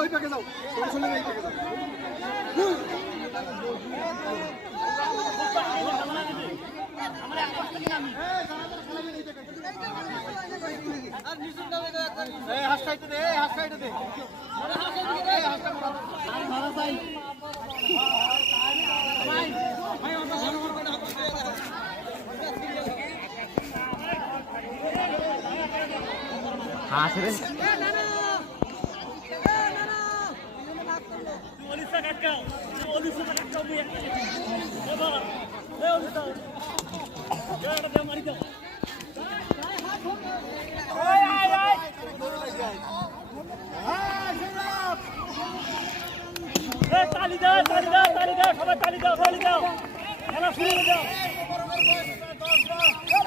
ওই পাকে যাও শুনে এই পাকে যাও আর নিচু নামে এই হাসটাইতে দে এই হাসটাইতে দে আরে হাসটাইতে দে হাসটা মারা যাই ভাই ভাই আমরা ঘর ঘর করে হাত দিয়ে হাস রে ওলিসা কাটকাও মুই বাবা এই ওলিসা এটা দে মারি দাও ওই আয় আয় এই তালি দাও সবাই তালি দাও খেলা শুরু করে দাও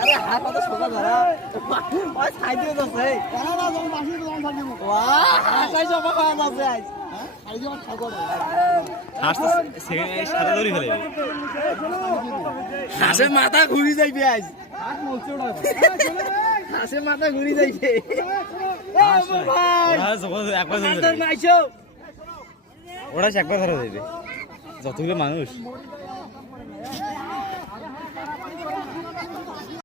আরে হাত তো সোজা ধরা ওই খাই দিয়ে যাচ্ছে কানাডা যখন মাসি যখন থাকিব বাহ হাসাই সব খাওয়া যাচ্ছে আজ আই যখন খাবো হাসতে সেকেন্ড সাথে ধরে ফেলে হাসে মাথা ঘুরি যাইবে আজ হাত মোচে ওড়া হাসে মাথা ঘুরি যাইবে ভাই ওরা যখন একবার ধরে নাইছো ওরা একবার ধরে যাইবে যতগুলো মানুষ